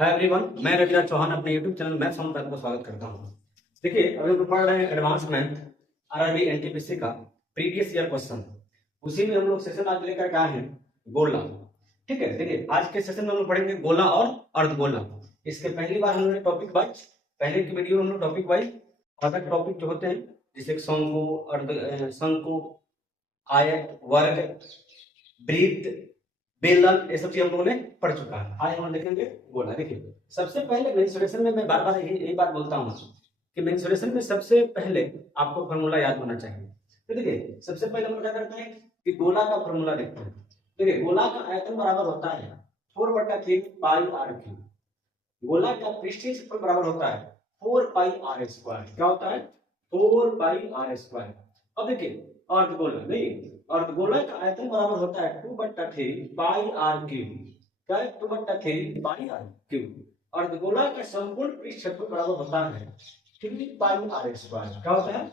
Hi everyone, मैं रविराज चौहान अपने YouTube channel math सम का स्वागत करता हूं। देखिए, अभी हम पढ़ रहे हैं एडवांस मैथ आरआरबी एनटीपीसी का प्रीवियस ईयर क्वेश्चन। उसी में हम लोग सेशन आज लेकर के आए हैं गोला। ठीक है, देखिए आज के सेशन में हम लोग पढ़ेंगे गोला और अर्धगोला। इसके पहली बार हम लोग टॉपिक वाइज, पहले की वीडियो में हम लोग टॉपिक वाइज अलग टॉपिक जो होते हैं जैसे शंकु, शंकु, आयत, वर्ग, वृत्त, बेलन, ये सब चीज हम लोगों ने पढ़ चुका है। आज हम देखेंगे गोला। देखिए, सबसे पहले मेंसुरेशन में मैं बार बार यही बात बोलता हूँ कि मेंसुरेशन में सबसे पहले आपको फॉर्मूला याद होना चाहिए। तो देखिए, सबसे पहले हम क्या करते हैं कि गोला का फॉर्मूला देखते हैं। देखिए, गोला का आयतन बराबर होता है 4/3 पाई आर क्यूब। गोला का पृष्ठीय क्षेत्रफल बराबर होता है 4 पाई आर स्क्वायर। क्या होता है? 4 पाई आर स्क्वायर। अब देखिए, अर्धगोला नहीं, अर्धगोला का आयतन बराबर होता है 2/3 पाई आर क्यूब। क्या है? 2/3 पाई आर क्यूब। अर्धगोला का संपूर्ण पृष्ठ क्षेत्रफल बराबर होता है 3 पाई आर स्क्वायर। क्या होता है?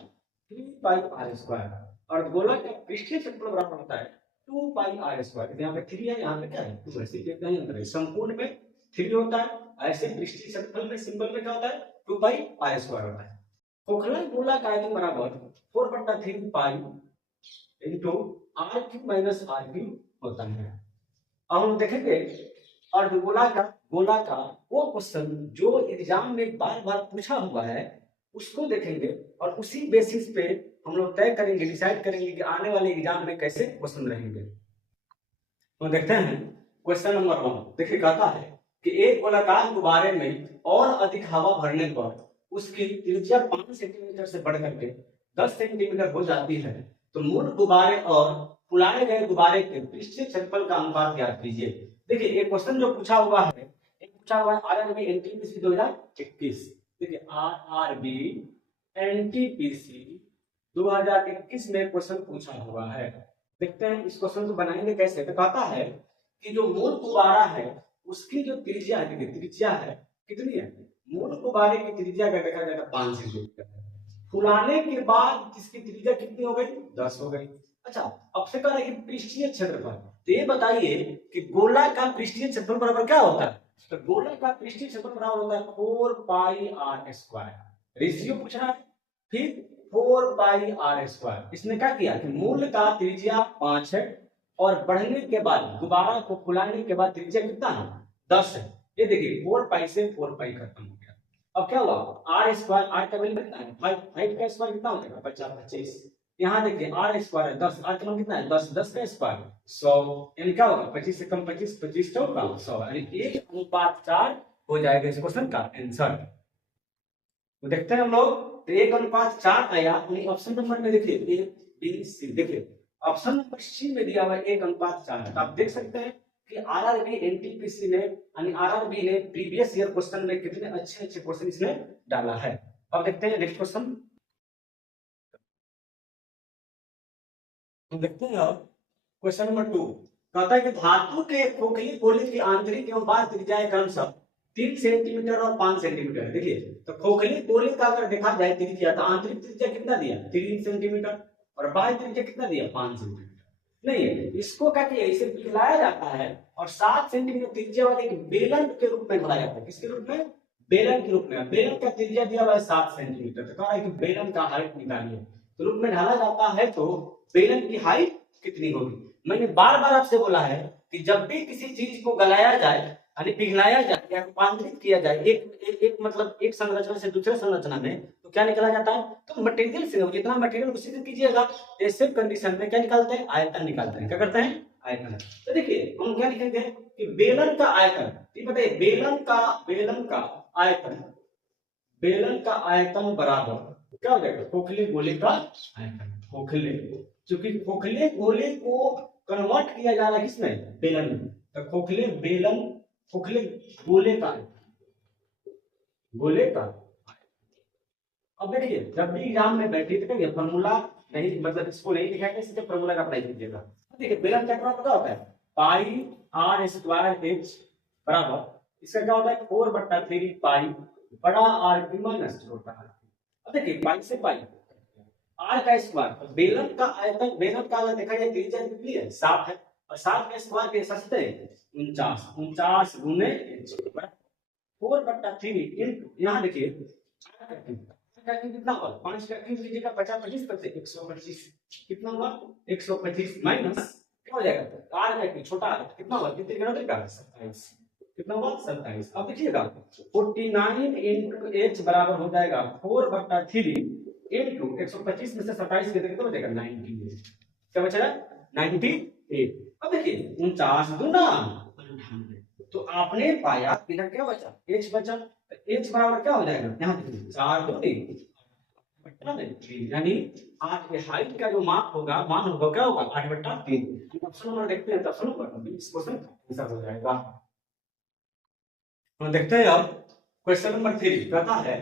3 पाई आर स्क्वायर। अर्धगोला का पृष्ठीय क्षेत्रफल बराबर होता है 2 पाई आर स्क्वायर। यहाँ पे 3 है, यहाँ पे क्या है? 2 है। सिर्फ इतना ही अंतर है। संपूर्ण में 3 होता है, ऐसे पृष्ठीय क्षेत्रफल में सिंबल में क्या होता है? 2 पाई आर स्क्वायर होता है। खोखला गोला का आयतन बराबर 4/3 pi into r cube minus r cube होता है। अब हम देखेंगे अर्धगोला का वो क्वेश्चन जो एग्जाम में बार बार पूछा हुआ है, उसको देखेंगे और उसी बेसिस पे हम लोग तय करेंगे, डिसाइड करेंगे कि आने वाले एग्जाम में कैसे क्वेश्चन रहेंगे। तो देखते हैं क्वेश्चन नंबर 1। देखिए, कहता है कि एक गोलाकार गुब्बारे में और अधिक हवा भरने पर उसकी त्रिज्या 5 सेंटीमीटर से बढ़ करके 10 सेंटीमीटर हो जाती है, तो मूल गुब्बारे और फुलाए गए गुब्बारे के पृष्ठीय क्षेत्रफल का अनुपात ज्ञात कीजिए। देखिए, एक क्वेश्चन जो पूछा हुआ है, आरआरबी एनटीपीसी 2021। देखिए, आरआरबी एनटीपीसी 2021 में क्वेश्चन पूछा हुआ है। देखते हैं इस क्वेश्चन को बनाएंगे कैसे। तो कहता है कि जो मूल गुब्बारा है उसकी जो त्रिज्या है, देखिए त्रिज्या है कितनी है? मूल गुब्बारे की त्रिज्या का देखा जाएगा 5 सेंटीमीटर है। फुलाने के बाद इसकी त्रिज्या कितनी हो गई? 10 हो गई। अच्छा, अब से कह रहा है कि पृष्ठीय क्षेत्रफल। तो ये बताइए कि गोला का पृष्ठीय क्षेत्रफल बराबर क्या होता है? तो गोला का पृष्ठीय क्षेत्रफल बराबर होता है 4 पाई आर स्क्वायर। रेशियो पूछ रहा है। फिर 4 पाई आर स्क्वायर। इसने क्या किया कि मूल का त्रिज्या 5 है और बढ़ने के बाद गुब्बारा को फुलाने के बाद त्रिज्या कितना है? 10 है। ये देखिए, 4 पाई से 4 पाई खत्म हो गया। अब क्या हुआ? आर स्क्वायर, आर का वैल्यू कितना है? 5 का स्क्वायर कितना होगा? 25। यहाँ देखिए आर स्क्वायर है 10, आर का मान कितना है? 10, 10 का स्क्वायर 100। यानी क्या होगा? 25 से कम 25, 25 चौका 100, यानी 1:4 हो जाएगा इस क्वेश्चन का आंसर। तो देखते हैं हम लोग, तो 1:4 आया। ऑप्शन नंबर में देखिए ए बी सी। देखिए, ऑप्शन नंबर सी में दिया हुआ 1:4 है। तो आप देख सकते हैं कि आरआरबी एनटीपीसी ने, यानी आरआरबी ने प्रीवियस ईयर क्वेश्चन में कितने अच्छे अच्छे क्वेश्चन इसने डाला है। अब देखते हैं नेक्स्ट क्वेश्चन। तो देखते हैं अब क्वेश्चन नंबर 2। कहता है कि धातु के खोखली गोले की आंतरिक एवं बाह्य त्रिज्याएं क्रमशः 3 सेंटीमीटर और 5 सेंटीमीटर। देखिए, तो खोखली गोले का अगर देखा जाए त्रिज्या, तो आंतरिक त्रिज्या कितना दिया? 3 सेंटीमीटर और बाह्य त्रिज्या कितना दिया? 5 सेंटीमीटर। नहीं, इसको क्या किया? इसे पिघलाया जाता है और 7 सेंटीमीटर त्रिज्या वाले एक बेलन के रूप में ढलाया जाता है। किसके रूप में? बेलन के रूप में। बेलन का त्रिज्या दिया हुआ है 7 सेंटीमीटर। तो कह रहा है कि बेलन का हाइट निकालिए। तो रूप में ढाला जाता है तो बेलन की हाइट कितनी होगी? मैंने बार बार आपसे बोला है कि जब भी किसी चीज को गलाया जाए, यानी पिघलाया जाए या रूपांतरित किया जाए एक मतलब एक संरचना से दूसरे संरचना में, तो क्या निकाला जाता है? तो मटेरियल से, जितना मटेरियल उसी से कीजिएगा। ऐसे कंडीशन में क्या निकालते हैं? आयतन निकालते हैं। क्या करते हैं? आयतन। तो देखिए, हम क्या लिखेंगे कि बेलन का आयतन, ये बताइए बेलन का आयतन, बेलन का आयतन बराबर क्या हो जाएगा? खोखले गोले का आयतन। खोखले, क्योंकि खोखले गोले को कन्वर्ट किया जा रहा है किसमें? बेलन में। तो खोखले गोले का, अब देखिए, जब भी एग्जाम में बैठी तो कहिए फॉर्मूला नहीं, मतलब इसको नहीं लिखाएंगे, सीधे फॉर्मूला का अप्लाई कीजिएगा। देखिए, बेलन का पता होता है पाई आर स्क्वायर एच बराबर, इसका क्या होता है? 4/3 पाई बड़ा आर क्यूब माइनस छोटा आर। अब देखिए, पाई से पाई आर का स्क्वायर, बेलन का आयतन, बेलन का अगर देखा जाए त्रिज्या कितनी है? 7 है, और 7 का स्क्वायर के सस्ते 49 गुने 4/3 इंटू, यहाँ देखिए कितना हुआ 5 का क्यूब लीजिएगा 50 25 से 125 कितना हुआ 125 माइनस क्या हो जाएगा आर का छोटा आर कितना हुआ कितने का 27 कितना हुआ 27। अब देखिएगा 49 इंटू एच बराबर हो जाएगा 4/3 इंटू 125 में से 27 कितना बचेगा 98 क्या बचेगा 98। अब देखिए 49 दूना 98 तो आपने पाया इधर क्या बचा एच बचा एच बराबर क्या हो जाएगा यहाँ देखिए 4 2 यानी 8 के हाइट का जो मान होगा क्या होगा 8/3। ऑप्शन नंबर देखते हैं तो ऑप्शन नंबर 20 क्वेश्चन आंसर हो जाएगा। तो देखते हैं अब क्वेश्चन नंबर 3 कहता है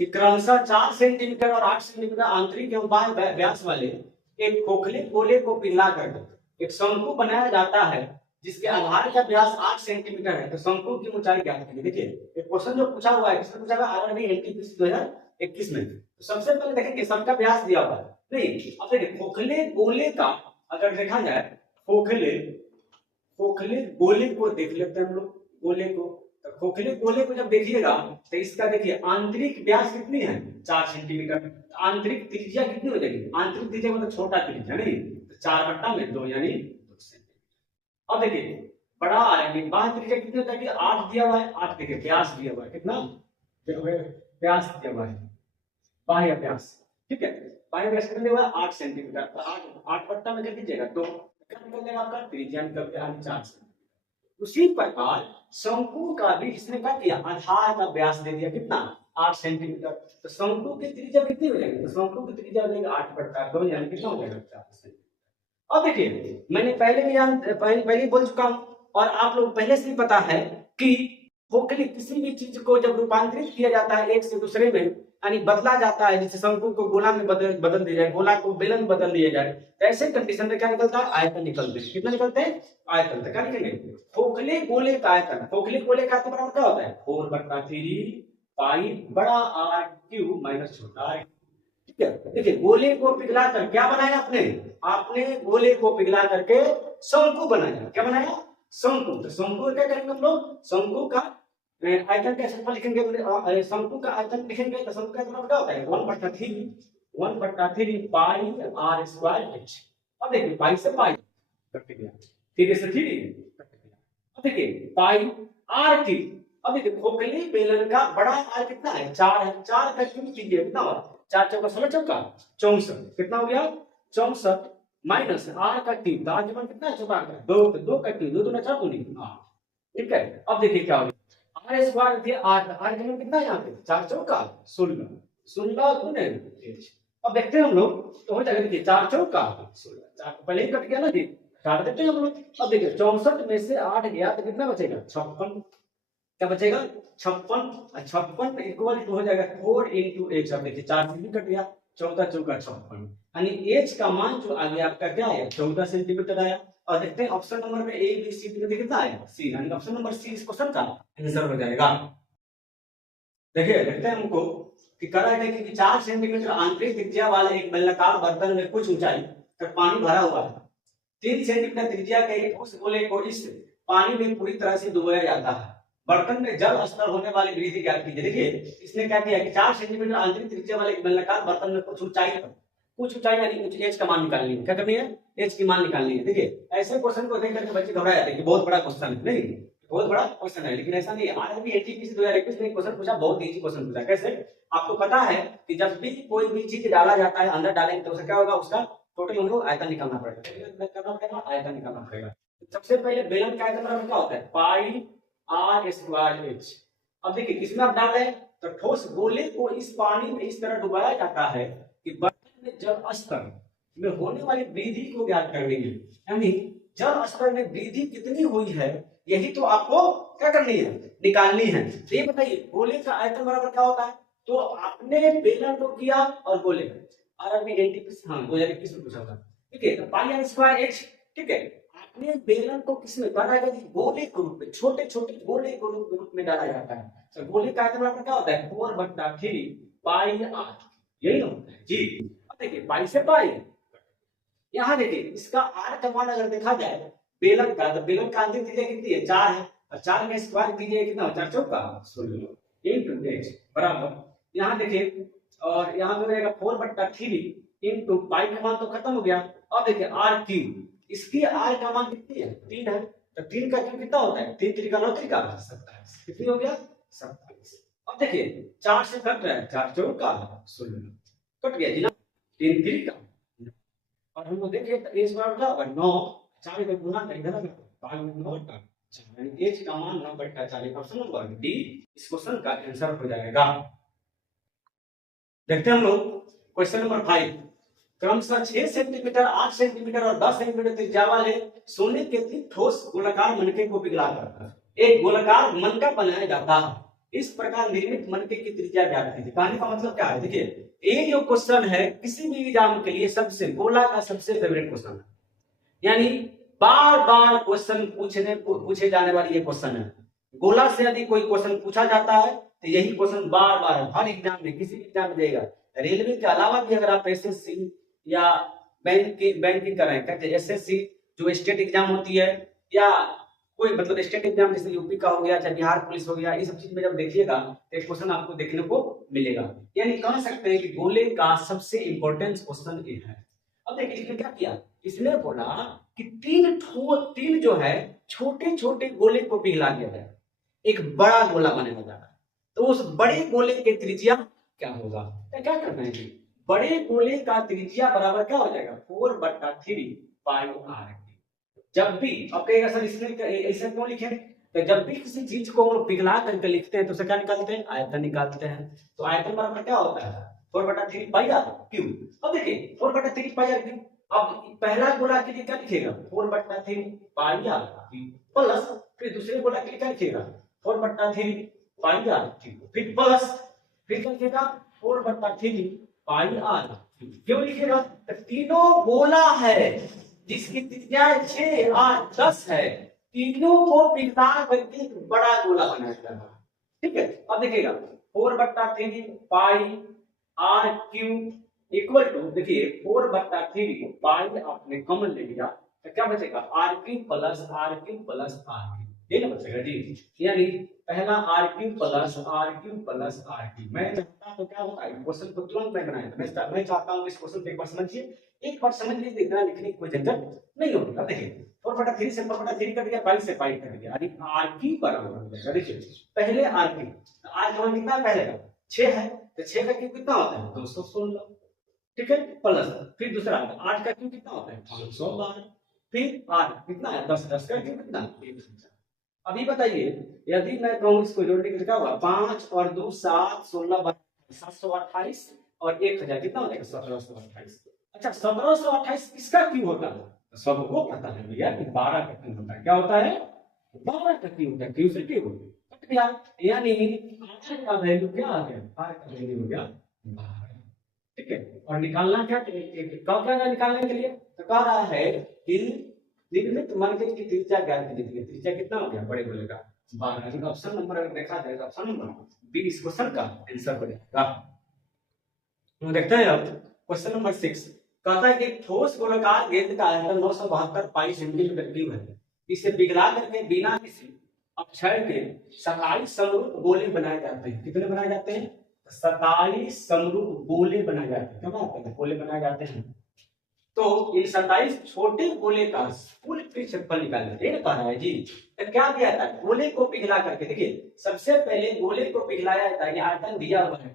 कि क्रमशः 4 सेंटीमीटर और 8 सेंटीमीटर आंतरिक एवं बाह्य व्यास वाले एक खोखले गोले को पिघलाकर एक शंकु बनाया जाता है जिसके आधार का व्यास 8 सेंटीमीटर है। तो शंकु की ऊंचाई ज्ञात कीजिए। देखिए एक क्वेश्चन जो पूछा हुआ है किसने पूछा हुआ है आरआरबी एनटीपीसी 2021 में। तो सबसे पहले देखेंगे सबका व्यास दिया हुआ है नहीं। अब देखिए खोखले गोले का अगर देखा जाए खोखले गोले को देख लेते हैं हम लोग गोले को। तो खोखले गोले को जब देखिएगा तो इसका देखिए आंतरिक व्यास कितनी है 4 सेंटीमीटर। आंतरिक त्रिज्या कितनी हो जाएगी आंतरिक त्रिज्या मतलब छोटा त्रिज्या नहीं तो 4/2 यानी 2 सेंटीमीटर। अब देखिए बड़ा आ रहा है बाह्य त्रिज्या कितनी हो जाएगी 8 दिया हुआ है 8 देखिए व्यास दिया हुआ है कितना व्यास दिया हुआ है बाह्य व्यास ठीक है। बाह्य व्यास कितने हुआ 8 सेंटीमीटर तो 8/2 में कर दीजिएगा तो क्या निकल जाएगा आपका त्रिज्या निकल गया 4 सेंटीमीटर। उसी प्रकार शंकु का भी इसने क्या किया आधार का व्यास दे दिया कितना 8 सेंटीमीटर। तो शंकु की त्रिज्या कितनी हो जाएगी तो शंकु की त्रिज्या हो जाएगी 8/2 यानी कितना हो जाएगा 4 सेंटीमीटर। अब देखिए मैंने पहले बोल चुका हूं और आप लोग पहले से ही पता है कि खोखली किसी भी चीज को जब रूपांतरित किया जाता है एक से दूसरे में यानी बदला जाता है जैसे शंकु को गोला में बदल दिया जाए गोला को बेलन में बदल दिया जाए तो ऐसे कंडीशन में क्या निकलता है आयतन निकलते हैं। कितना निकलते हैं आयतन तो क्या निकलेंगे खोखले गोले का आयतन खोखले गोले का आयतन बराबर क्या होता है 4/3 पाई बड़ा आर क्यूब माइनस छोटा आर। ठीक है देखिए गोले को पिघला कर क्या बनाया आपने गोले को पिघला करके शंकु बनाया क्या बनाया शंकु। तो शंकु क्या करेंगे हम लोग शंकु का आयतन कैसे लिखेंगे शंकु का आयतन लिखेंगे तो शंकु का आयतन क्या होता है 1/3 पाई आर स्क्वायर एच। अब देखिए पाई से पाई कट गया 3 से 3 कट गया। अब देखिए पाई आर की अब देखिए खोखली बेलन का बड़ा आर कितना है 4 है 4 का क्यूब कीजिए कितना हुआ 4 चौका 16 चौका 64 कितना हो गया 64 माइनस आर का क्यूब आर का कितना है छोटा 2 का क्यूब 2 दूना 4 दूनी ठीक है। अब देखिए क्या हो गया आर स्क्वायर दिया आर का कितना है यहाँ पे 4 चौका 16 16 गुने अब देखते हैं हम लोग तो हो जाएगा देखिए 4 चौका 16 4 पहले ही कट गया ना जी काट देते हैं हम लोग। अब देखिए 64 में से 8 गया तो कितना बचेगा 56 क्या बचेगा 56 इक्वल टू हो जाएगा 4 इंटू एच। अब देखिए 4 से भी कट गया 14 चौका 56 यानी एच का मान जो आ गया आपका क्या आया 14 सेंटीमीटर आया। और देखते हैं ऑप्शन नंबर में ए बी सी डी कितना आया सी यानी ऑप्शन नंबर सी इस क्वेश्चन का आंसर हो जाएगा। देखिए देखते हैं हमको कि करा है कि 4 सेंटीमीटर आंतरिक त्रिज्या वाले एक बेलनाकार बर्तन में कुछ ऊंचाई तक पानी भरा हुआ है 3 सेंटीमीटर त्रिज्या के एक ठोस गोले को इस पानी में पूरी तरह से डुबोया जाता है। बर्तन में जल स्तर होने वाली वृद्धि ज्ञात कीजिए। देखिए इसने क्या किया कि 4 सेंटीमीटर आंतरिक त्रिज्या वाले एक बेलनाकार बर्तन में कुछ ऊंचाई यानी एच का मान निकालनी है। क्या करनी है एच की मान निकालनी है। देखिए ऐसे क्वेश्चन को देख करके बच्चे घबरा जाते हैं कि बहुत बड़ा क्वेश्चन है नहीं बहुत बड़ा क्वेश्चन है लेकिन ऐसा नहीं है। आरआरबी एनटीपीसी 2021 में क्वेश्चन पूछा बहुत इजी क्वेश्चन पूछा। कैसे आपको पता है कि जब भी कोई भी चीज डाला जाता है अंदर डालेंगे तो उसका क्या होगा उसका टोटल हम लोग आयतन निकालना पड़ेगा आयतन निकालना पड़ेगा। सबसे पहले बेलन का आयतन क्या होता है पाई आर स्क्वायर एच। अब देखिए किसमें आप डाल रहे हैं तो ठोस गोले को इस पानी में इस तरह डुबाया जाता है कि बर्तन में जल स्तर में होने वाली वृद्धि को ज्ञात करनी है। यानी जल स्तर में वृद्धि कितनी हुई है यही तो आपको क्या करनी है निकालनी है। तो ये बताइए गोले का आयतन बराबर क्या होता है तो आपने बेलन को किया और गोले का आरआरबी एनटीपीसी 2021 में पूछा था ठीक है। तो पाई आर स्क्वायर एच ठीक है आपने बेलन को किसमें बनाया गोले के रूप में छोटे छोटे गोले के रूप में डाला जाता है। तो गोले का आयतन बराबर क्या होता है 4/3 पाई आर यही होता है जी। अब देखिए पाई से पाई यहाँ देखिए इसका आर का मान अगर देखा जाए बेलन का तो बेलन का आंतरिक त्रिज्या कितनी है 4 है और 4 का स्क्वायर कीजिए कितना 4 चौका 16 इंटू एच बराबर यहाँ देखिए और यहाँ पे हो जाएगा 4/3 इंटू पाई का मान तो खत्म हो गया। अब देखिए आर क्यूब, इसकी आर का मान कितनी है 3 है, तो 3 का क्यूब कितना होता है 3 त्रिका 9 त्रिका 27, कितनी हो गया 27। अब देखिए 4 से कट रहा है 4 चौका 16 कट गया जी ना 3 त्रिका और हम लोग देखिए तो इस बार क्या होगा 9 4 का गुना करेंगे ना 5 में 9 का यानी एच का मान 9/4 ऑप्शन नंबर डी इस क्वेश्चन का आंसर हो जाएगा। देखते हैं हम लोग क्वेश्चन नंबर 5, क्रमशः 6 सेंटीमीटर 8 सेंटीमीटर और 10 सेंटीमीटर त्रिज्या वाले सोने के 3 ठोस गोलाकार मनके को पिघलाकर एक गोलाकार मनका बनाया जाता है। इस प्रकार निर्मित मनके की त्रिज्या ज्ञात कीजिए। कहने का मतलब क्या है, देखिए ये जो क्वेश्चन है किसी भी एग्जाम के लिए सबसे गोला का सबसे फेवरेट क्वेश्चन है, यानी बार बार क्वेश्चन पूछे जाने वाली ये क्वेश्चन है। गोला से यदि कोई क्वेश्चन पूछा जाता है तो यही क्वेश्चन बार बार हर एग्जाम में किसी भी एग्जाम में देगा। रेलवे के अलावा भी अगर आप एसएससी या बैंकिंग कर रहे हैं, कहते हैं एसएससी जो स्टेट एग्जाम होती है या कोई मतलब स्टेट एग्जाम जैसे यूपी का हो गया चाहे बिहार पुलिस हो गया, ये सब चीज में जब देखिएगा तो एक क्वेश्चन आपको देखने को मिलेगा। यानी कह सकते हैं कि गोले का सबसे इंपॉर्टेंट क्वेश्चन ये है। अब देखिए इसने क्या किया, इसने बोला कि तीन जो है छोटे छोटे गोले को पिघला दिया जाए, एक बड़ा गोला बनाया जा रहा है, तो उस बड़े गोले के त्रिज्या क्या होगा, तो क्या करना है जी बड़े गोले का त्रिज्या बराबर क्या हो जाएगा 4/3 पाई आर। जब भी अब कहेगा सर इसमें ऐसा क्यों लिखे, तो जब भी किसी चीज को हम पिघला करके लिखते हैं तो उसे क्या निकालते हैं आयतन निकालते हैं। तो आयतन बराबर क्या होता है 4/3 पाई आर क्यूब। अब देखिए 4/3 पाई आर क्यूब, अब पहला गोला के लिए क्या लिखेगा 4/3 पाई आर क्यूब प्लस फिर दूसरे गोला के लिए क्या लिखेगा 4/3 पाई आर क्यूब फिर प्लस फिर क्या लिखेगा 4/3 पाई आर क्यूब। क्यों लिखेगा, तो तीनों गोला है जिसकी त्रिज्या 6 8 10 है, तीनों को पिघला करके एक बड़ा गोला बनाया जाता है। ठीक है, अब देखिएगा 4/3 पाई आर क्यूब इक्वल टू देखिए 4/3 पाई आपने कॉमन ले लिया तो क्या बचेगा r cube plus r cube plus r cube, ये ना बचेगा जी। यानी पहला r cube plus r cube plus r cube. मैं चाहता तो क्या होता है क्वेश्चन को तुरंत मैं बनाया, मैं चाहता हूँ इस क्वेश्चन को एक बार समझिए, एक बार समझ लीजिए, इतना लिखने की कोई झंझट नहीं होगी। अब देखिए 4/3 से 4/3 कट गया, पाई से पाई कट गया, यानी आर क्यूब बराबर हो जाएगा। देखिए पहले आर क्यूब, आर का मान कितना है पहले का 6 है, तो 6 का क्यूब कितना होता है 216, ठीक है, प्लस फिर दूसरा 8 का क्यूब कितना होता है 512, फिर आर कितना है 10 10 का क्यूब कितना 1। अभी बताइए यदि मैं कहूँ इसको जोड़ने के लिए क्या होगा 5 और 2 7 16 728 और 1000 कितना हो जाएगा 1728। अच्छा 1728 किसका क्यूब होता है, तो सबको पता है भैया कि 12 का क्यूब होता है। क्या होता है 12 का क्यूब होता है, क्यूब से क्यूब कट गया, यानी आर का वैल्यू क्या आ गया, आर का वैल्यू हो गया 12। ठीक है, और निकालना क्या निकालने के लिए तो कह रहा है कि निर्मित मनके की त्रिज्या ज्ञात कीजिए। त्रिज्या कितना हो गया बड़े गोले का 12। ऑप्शन नंबर अगर देखा जाए तो ऑप्शन नंबर बी इस क्वेश्चन का आंसर हो जाएगा। तो देखते हैं अब क्वेश्चन नंबर 6, कहता है कि ठोस गोलाकार गेंद का आयतन 972 पाई सेंटीमीटर क्यूब है, इसे पिघला करके बिना किसी अपक्षय के 27 समरूप गोले बनाए जाते हैं। कितने बनाए जाते हैं 27 समरूप गोले बनाए जाते हैं। क्या बात है गोले बनाए जाते हैं, तो इन 27 छोटे गोले का कुल क्षेत्रफल निकालना है कहा है जी। तो क्या दिया था गोले को पिघला करके, देखिए सबसे पहले गोले को पिघलाया जाता है, आयतन दिया हुआ है,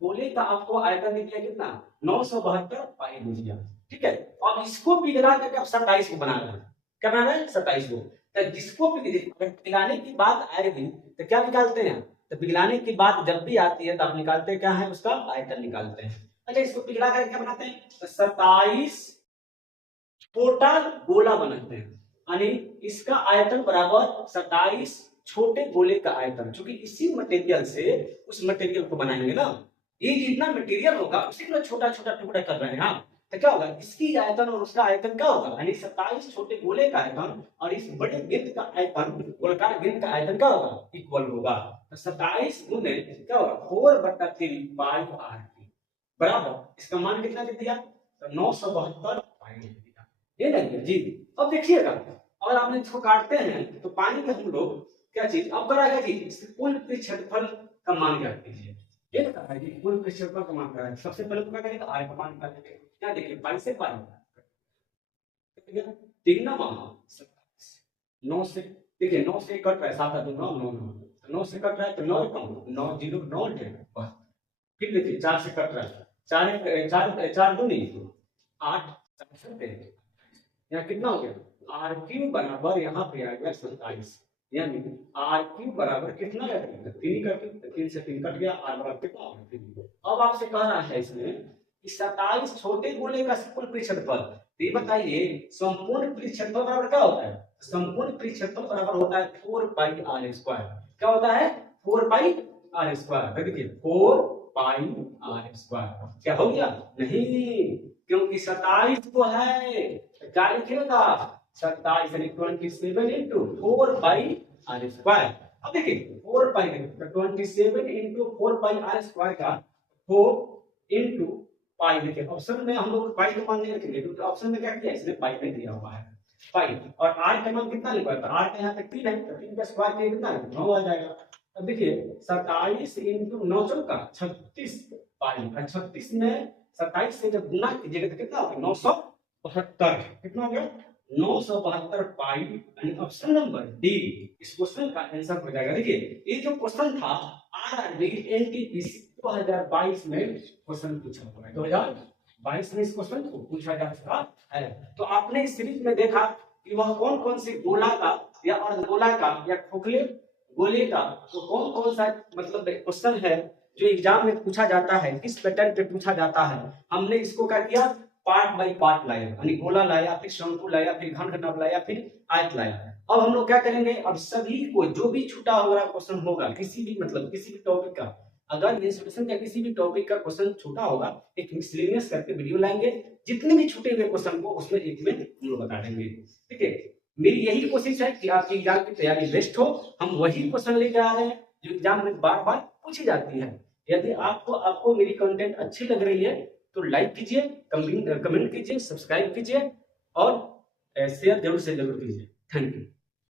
गोले का आपको आयतन दिया कितना 972 पाई दिया। ठीक है, अब इसको पिघला करके अब 27 को बनाना है, क्या बनाना है 27 को। तो जिसको पिघलाने की बात आएगी तो क्या निकालते हैं, तो पिघलाने की बात जब भी आती है तो आप निकालते क्या है उसका आयतन निकालते हैं। अच्छा इसको पिघला करके क्या बनाते हैं तो 27 छोटा गोला बनाते हैं, यानी इसका आयतन बराबर 27 छोटे गोले का आयतन, क्योंकि इसी मटेरियल से उस मटेरियल को बनाएंगे ना, ये जितना मटेरियल होगा उसी में छोटा छोटा टुकड़ा कर रहे हैं हम, तो क्या होगा इसकी आयतन और उसका आयतन क्या होगा, यानी 27 छोटे गोले का आयतन और इस बड़े गेंद का आयतन गोलाकार गेंद का आयतन क्या होगा इक्वल होगा। तो 27 गुने क्या होगा 4/3 पाई आर बराबर इसका मान कितना दे दिया तो 972 पाई ये नहीं है जी। अब देखिएगा अगर आपने इसको काटते हैं तो पानी में हम लोग क्या चीज, अब करा क्या चीज, इसके कुल क्षेत्रफल का मान ज्ञात कीजिए। ये कहा है कि कुल क्षेत्रफल का मान क्या है, सबसे पहले तो क्या करेंगे, आय का मान निकालेंगे। क्या देखिए, 22 से पाई 3 ना मान 9 से, देखिए 9 से कट रहा है, 7 2 9 9 9 से कट रहा है तो 9 कम 9 0 9 10। फिर देखिए 4 से कट रहा है, 4 2 नहीं 8 4 से यहाँ कितना हो गया, आर क्यू बराबर यहाँ पे आ गया 27, यानी आर क्यू बराबर कितना है, 3 करके 3 से 3 कट गया, आर बराबर कितना हो गया 3। अब आपसे कह रहा है इसमें कि 27 छोटे गोले का कुल क्षेत्रफल, तो ये बताइए संपूर्ण क्षेत्रफल बराबर क्या होता है, संपूर्ण क्षेत्रफल बराबर होता है 4 पाई आर स्क्वायर। क्या होता है, 4 पाई आर स्क्वायर। देखिए 4 पाई आर स्क्वायर क्या हो गया, नहीं, क्योंकि 27 को है क्या लिखेगा, 27 यानी 27 इंटू 4 पाई आर स्क्वायर। अब देखिए 4 पाई 27 इंटू 4 पाई आर स्क्वायर का 4 इंटू पाई, देखिए ऑप्शन में हम लोग पाई का मान नहीं रखेंगे क्योंकि ऑप्शन में क्या किया इसने पाई में दिया हुआ है पाई, और आर का मान कितना लिखा है, आर का यहाँ तक 3 है तो 3 का स्क्वायर कितना है 9 आ जाएगा। अब देखिए 27 इंटू 9 चौका 36 पाई, 36 में 27 से जब गुना कीजिएगा तो कितना होगा 972, कितना हो गया 972 पाई, यानी ऑप्शन नंबर डी इस क्वेश्चन का आंसर हो जाएगा। देखिए ये जो क्वेश्चन था आरआरबी एनटीपीसी 2022 में क्वेश्चन पूछा हुआ है, 2022 में इस क्वेश्चन को पूछा जा चुका है। तो आपने इस सीरीज में देखा कि वह कौन कौन सी गोला का या अर्धगोला का या खोखले गोले का तो कौन कौन सा मतलब क्वेश्चन है जो एग्जाम में पूछा जाता है, किस पैटर्न पे पूछा जाता है। हमने इसको क्या किया, पार्ट बाय पार्ट लाया, यानी गोला लाया, फिर शंकु लाया, फिर घनघटाव लाया, फिर आयत लाया। अब हम लोग क्या करेंगे, अब सभी को जो भी छूटा हुआ क्वेश्चन होगा किसी भी मतलब किसी भी टॉपिक का, अगर ये सॉल्यूशन का किसी भी टॉपिक का क्वेश्चन छूटा होगा एक मिसलेनियस करके वीडियो लाएंगे, जितने भी छूटे हुए क्वेश्चन को उसमें एक में हम लोग बता देंगे। ठीक है, मेरी यही कोशिश है कि आपकी एग्जाम की तैयारी बेस्ट हो, हम वही क्वेश्चन लेकर आ रहे हैं जो एग्जाम में बार बार पूछी जाती है। यदि आपको मेरी कंटेंट अच्छी लग रही है तो लाइक कीजिए, कमेंट कीजिए, सब्सक्राइब कीजिए और शेयर जरूर से जरूर कीजिए। Thank you.